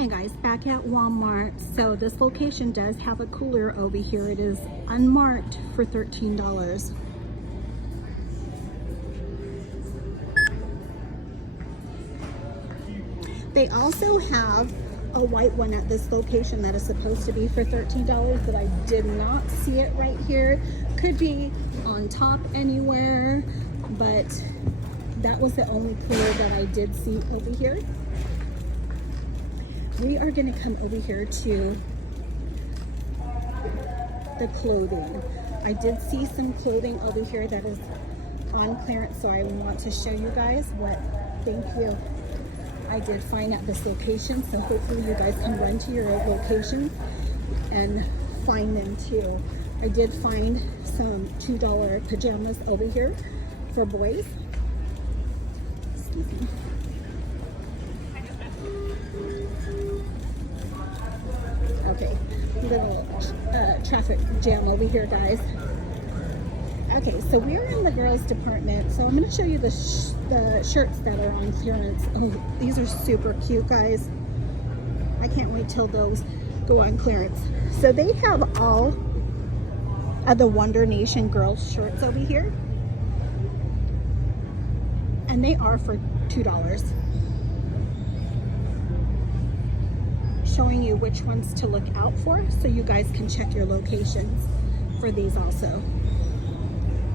Hey guys, back at Walmart. So this location does have a cooler over here. It is unmarked for $13. They also have a white one at this location that is supposed to be for $13, but I did not see it right here. Could be on top anywhere, but that was the only cooler that I did see over here. We are going to come over here to the clothing. I did see some clothing over here that is on clearance, so I want to show you guys what, thank you, I did find at this location. So hopefully you guys can run to your location and find them too. I did find some $2 pajamas over here for boys. Excuse me. Okay, little traffic jam over here, guys. Okay, so we're in the girls department, so I'm going to show you the shirts that are on clearance. Oh, these are super cute, guys. I can't wait till those go on clearance. So they have all of the Wonder Nation girls shirts over here, and they are for $2. Showing you which ones to look out for so you guys can check your locations for these also.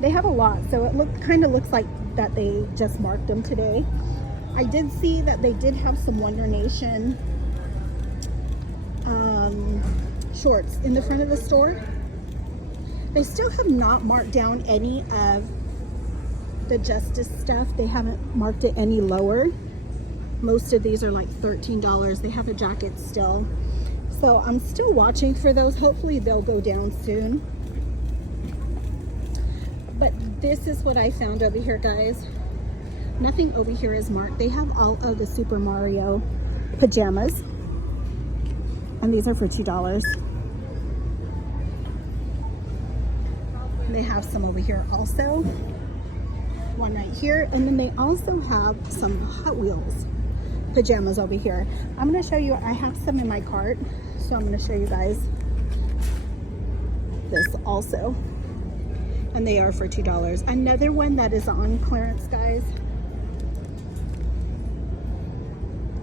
They have a lot, so it kind of looks like that they just marked them today. I did see that they did have some Wonder Nation shorts in the front of the store. They still have not marked down any of the Justice stuff. They haven't marked it any lower. Most of these are like $13. They have a jacket still. So I'm still watching for those. Hopefully they'll go down soon. But this is what I found over here, guys. Nothing over here is marked. They have all of the Super Mario pajamas. And these are for $2. They have some over here also. One right here. And then they also have some Hot Wheels pajamas over here. I'm going to show you, I have some in my cart, so I'm going to show you guys this also, and they are for $2. Another one that is on clearance, guys,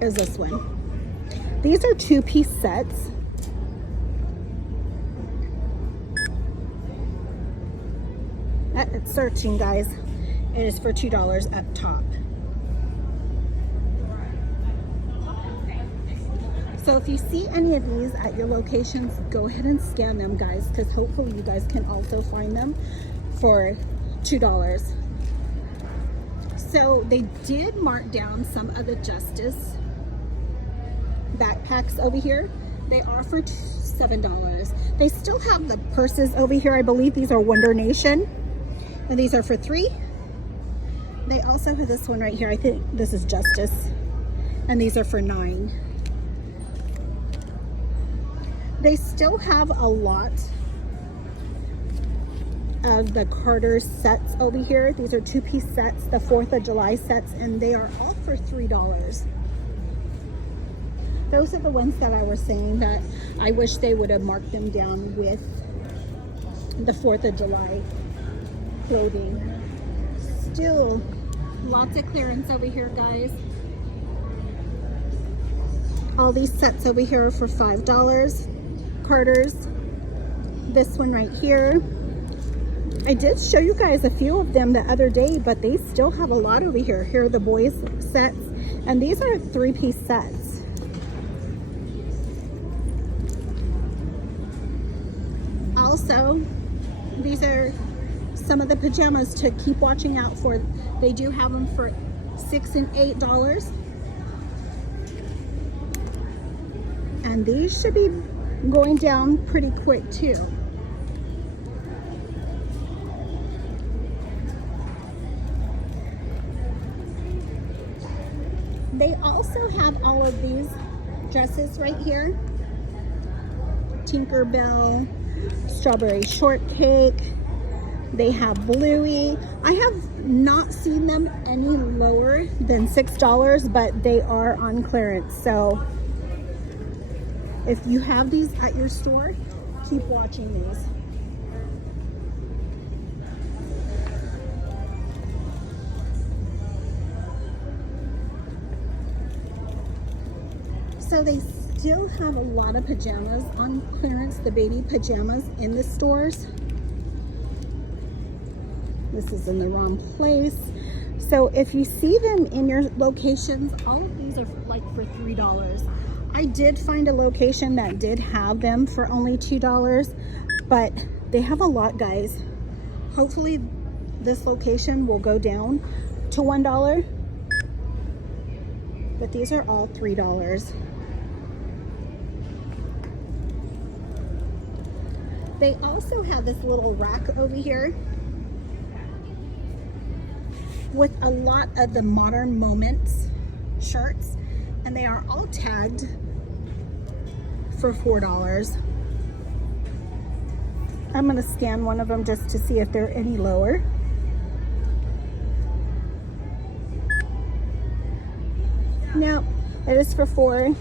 is this one. These are two-piece sets. It's searching, guys. It is for $2 up top. So if you see any of these at your locations, go ahead and scan them, guys, because hopefully you guys can also find them for $2. So they did mark down some of the Justice backpacks over here. They are for $7. They still have the purses over here. I believe these are Wonder Nation, and these are for $3. They also have this one right here. I think this is Justice, and these are for $9. They still have a lot of the Carter sets over here. These are two-piece sets, the 4th of July sets, and they are all for $3. Those are the ones that I was saying that I wish they would have marked them down with the 4th of July clothing. Still lots of clearance over here, guys. All these sets over here are for $5. Carter's, this one right here. I did show you guys a few of them the other day, but they still have a lot over here. Here are the boys sets, and these are 3-piece sets. Also, these are some of the pajamas to keep watching out for. They do have them for $6 and $8. And these should be going down pretty quick too. They also have all of these dresses right here. Tinkerbell, Strawberry Shortcake. They have Bluey. I have not seen them any lower than $6, but they are on clearance. So If you have these at your store, keep watching these. So they still have a lot of pajamas on clearance, the baby pajamas in the stores. This is in the wrong place. So if you see them in your locations, all of these are like for $3. I did find a location that did have them for only $2, but they have a lot, guys. Hopefully this location will go down to $1, but these are all $3. They also have this little rack over here with a lot of the Modern Moments shirts, and they are all tagged for $4. I'm gonna scan one of them just to see if they're any lower. No, it is for $4.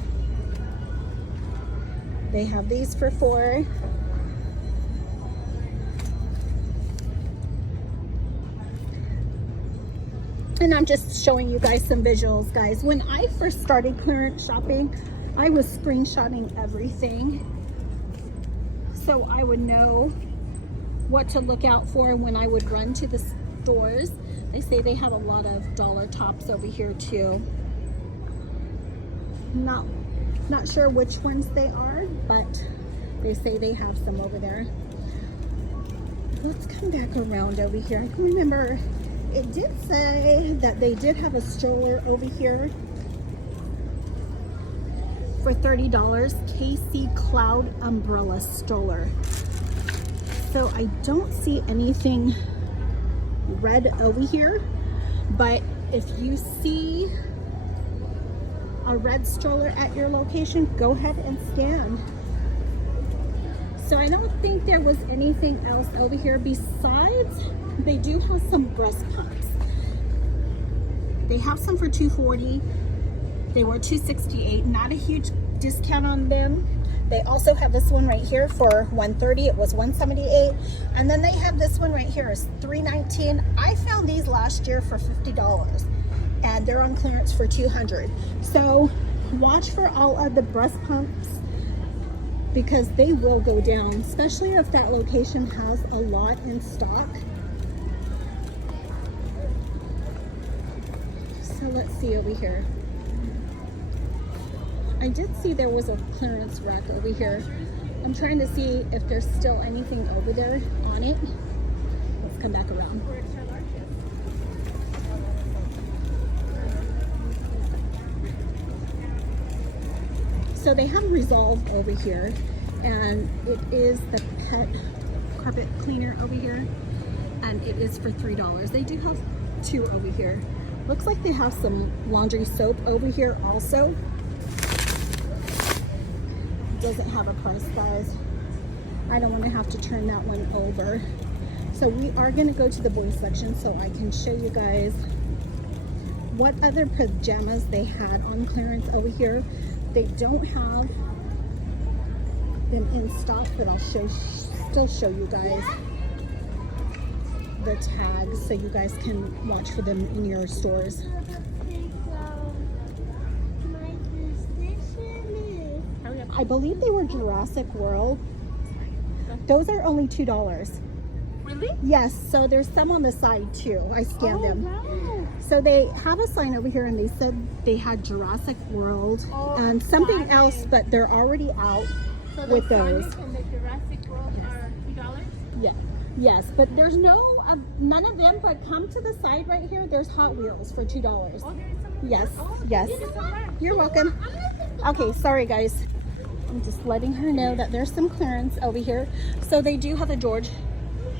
They have these for $4. And I'm just showing you guys some visuals, guys. When I first started clearance shopping, I was screenshotting everything so I would know what to look out for when I would run to the stores. They say they have a lot of dollar tops over here too. Not sure which ones they are, but they say they have some over there. Let's come back around over here. I can remember it did say that they did have a stroller over here for $30, KC Cloud Umbrella Stroller. So I don't see anything red over here, but if you see a red stroller at your location, go ahead and scan. So I don't think there was anything else over here besides they do have some breast pumps. They have some for $240. They were $268. Not a huge discount on them. They also have this one right here for $130. It was $178. And then they have this one right here is $319. I found these last year for $50, and they're on clearance for $200. So watch for all of the breast pumps because they will go down, especially if that location has a lot in stock. So let's see over here. I did see there was a clearance rack over here. I'm trying to see if there's still anything over there on it. Let's come back around. So they have Resolve over here, and it is the pet carpet cleaner over here, and it is for $3. They do have two over here. Looks like they have some laundry soap over here also. Doesn't have a price, guys. I don't want to have to turn that one over. So we are going to go to the boys section so I can show you guys what other pajamas they had on clearance over here. They don't have them in stock, but I'll still show you guys the tags so you guys can watch for them in your stores. I believe they were Jurassic World. Those are only $2. Really? Yes, so there's some on the side too. I scanned them. Wow. So they have a sign over here and they said they had Jurassic World and something else, but they're already out So with the those. Sonic and the Jurassic World are $2? Yeah. Yes, but there's no, none of them, but come to the side right here. There's Hot Wheels for $2. Oh, there is some. Yes, Oh, yes. thank you so much. You're welcome. Okay, sorry guys. I'm just letting her know that there's some clearance over here. So they do have a George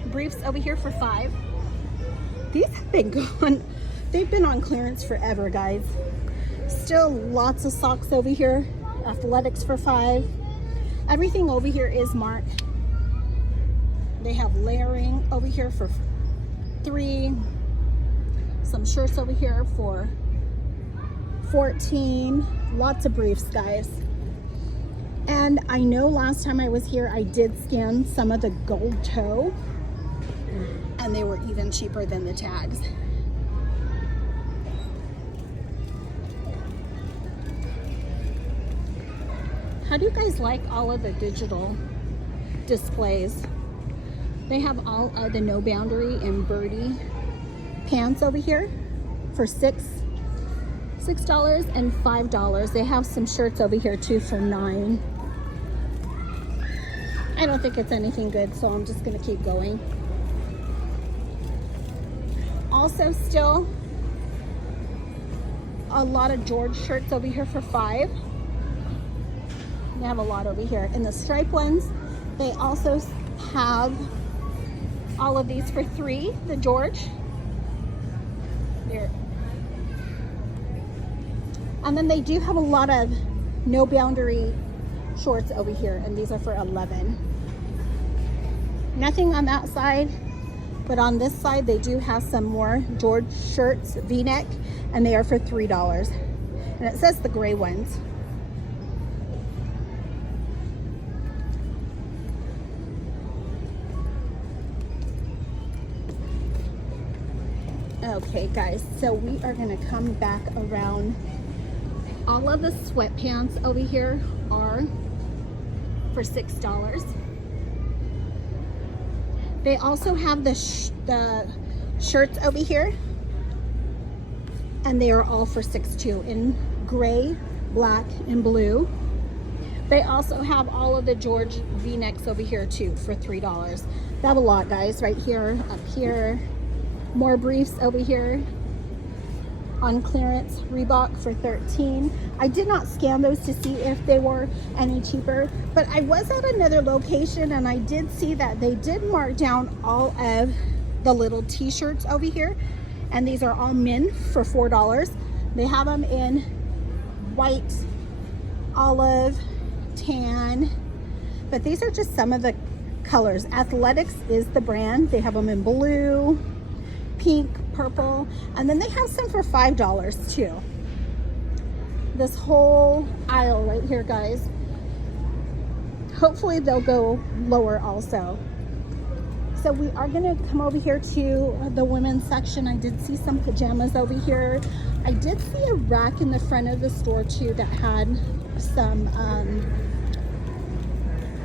briefs over here for $5. These have been gone. They've been on clearance forever, guys. Still lots of socks over here. Athletics for $5. Everything over here is marked. They have layering over here for $3. Some shirts over here for $14. Lots of briefs, guys. And I know last time I was here, I did scan some of the gold toe, and they were even cheaper than the tags. How do you guys like all of the digital displays? They have all of the No Boundary and Birdie pants over here for $6 and $5. They have some shirts over here too for $9. I don't think it's anything good, so I'm just gonna keep going. Also still a lot of George shirts over here for $5. They have a lot over here. In the stripe ones, they also have all of these for $3, the George. There. And then they do have a lot of No Boundary shorts over here, and these are for $11. Nothing on that side, but on this side they do have some more George shirts, V-neck, and they are for $3. And it says the gray ones. Okay guys, so we are gonna come back around. All of the sweatpants over here are for $6. They also have the shirts over here, and they are all for $6 too, in gray, black, and blue. They also have all of the George V-necks over here too for $3. They have a lot, guys, right here, up here. More briefs over here on clearance, Reebok for $13. I did not scan those to see if they were any cheaper, but I was at another location and I did see that they did mark down all of the little t-shirts over here, and these are all men for $4. They have them in white, olive, tan, but these are just some of the colors. Athletics is the brand. They have them in blue, pink, purple, and then they have some for $5 too. This whole aisle right here, guys. Hopefully they'll go lower also. So we are gonna come over here to the women's section. I did see some pajamas over here. I did see a rack in the front of the store too that had some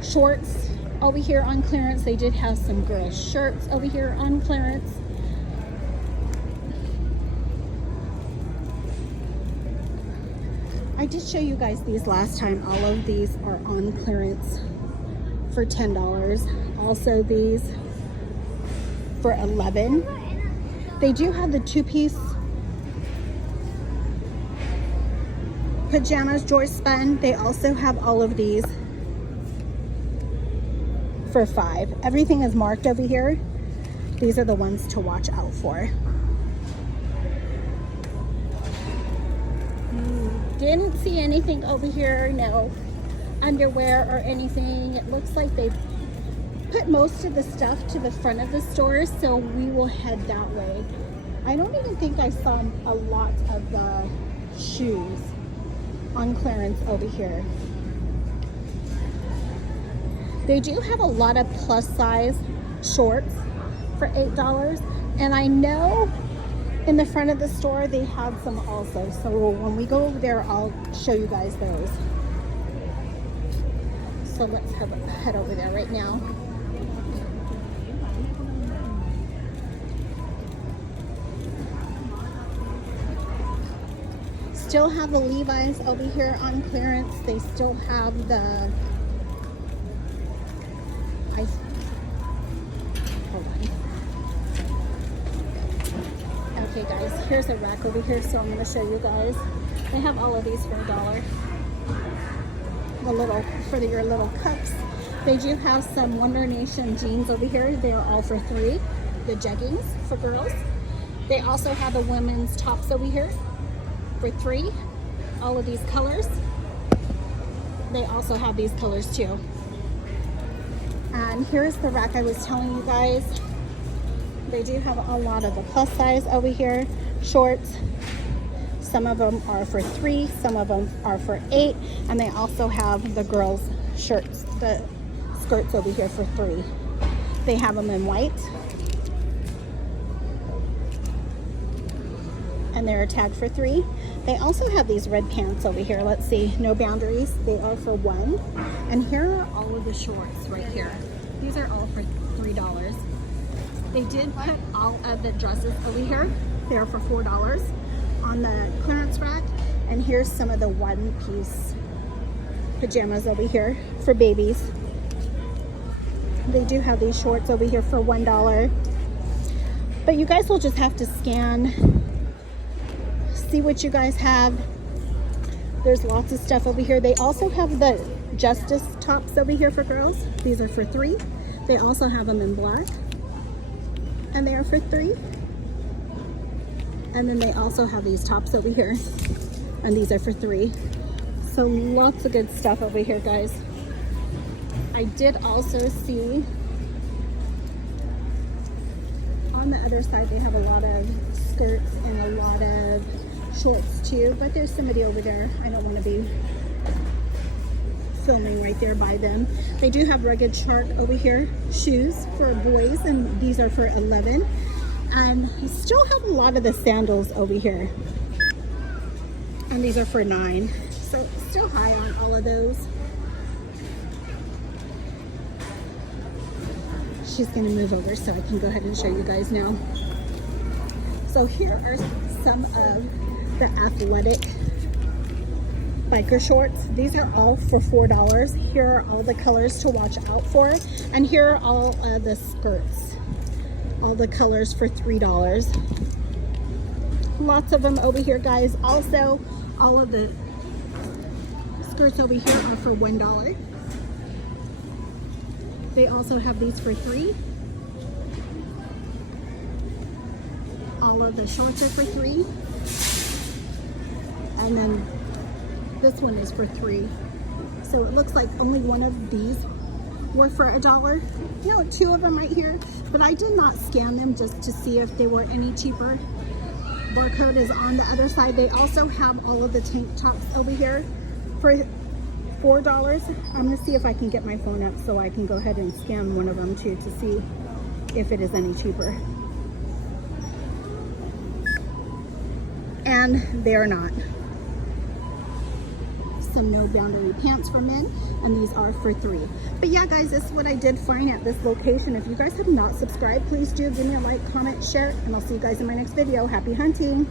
shorts over here on clearance. They did have some girls' shirts over here on clearance. I did show you guys these last time. All of these are on clearance for $10. Also these for $11. They do have the two-piece pajamas, Joy Spun. They also have all of these for $5. Everything is marked over here. These are the ones to watch out for. Didn't see anything over here, no underwear or anything. It looks like they put most of the stuff to the front of the store, so we will head that way. I don't even think I saw a lot of the shoes on clearance over here. They do have a lot of plus size shorts for $8, and I know in the front of the store they had some also, so when we go over there I'll show you guys those. So let's head over there right now. Still have the Levi's over here on clearance. They still have the hold on. Okay guys, here's a rack over here, so I'm going to show you guys. They have all of these for $1. The little, for your little cups. They do have some Wonder Nation jeans over here. They are all for $3. The jeggings for girls. They also have the women's tops over here for $3. All of these colors. They also have these colors too. And here's the rack I was telling you guys. They do have a lot of the plus size over here. Shorts, Some of them are for $3, some of them are for $8, and they also have the girls' shirts, the skirts over here for $3. They have them in white, and they're tagged for $3. They also have these red pants over here. Let's see, no boundaries. They are for $1. And here are all of the shorts right here. These are all for $3. They did put all of the dresses over here. They're for $4 on the clearance rack. And here's some of the one-piece pajamas over here for babies. They do have these shorts over here for $1. But you guys will just have to scan, see what you guys have. There's lots of stuff over here. They also have the Justice tops over here for girls. These are for $3. They also have them in black, and they are for $3. And then they also have these tops over here, and these are for $3. So lots of good stuff over here, guys. I did also see on the other side they have a lot of skirts and a lot of shorts too, but there's somebody over there. I don't want to be filming right there by them. They do have Rugged Shark over here shoes for boys, and these are for $11. And you still have a lot of the sandals over here, and these are for $9. So still high on all of those. She's gonna move over so I can go ahead and show you guys now. So here are some of the athletic biker shorts. These are all for $4. Here are all the colors to watch out for, and here are all of the skirts, all the colors for $3. Lots of them over here, guys. Also, all of the skirts over here are for $1. They also have these for $3. All of the shorts are for $3. And then this one is for $3. So it looks like only one of these were for $1. No, 2 of them right here. But I did not scan them just to see if they were any cheaper. Barcode is on the other side. They also have all of the tank tops over here for $4. I'm gonna see if I can get my phone up so I can go ahead and scan one of them too to see if it is any cheaper. And they're not. Some no boundary pants for men, and these are for $3. But yeah, guys, this is what I did find at this location. If you guys have not subscribed, please do give me a like, comment, share, and I'll see you guys in my next video. Happy hunting.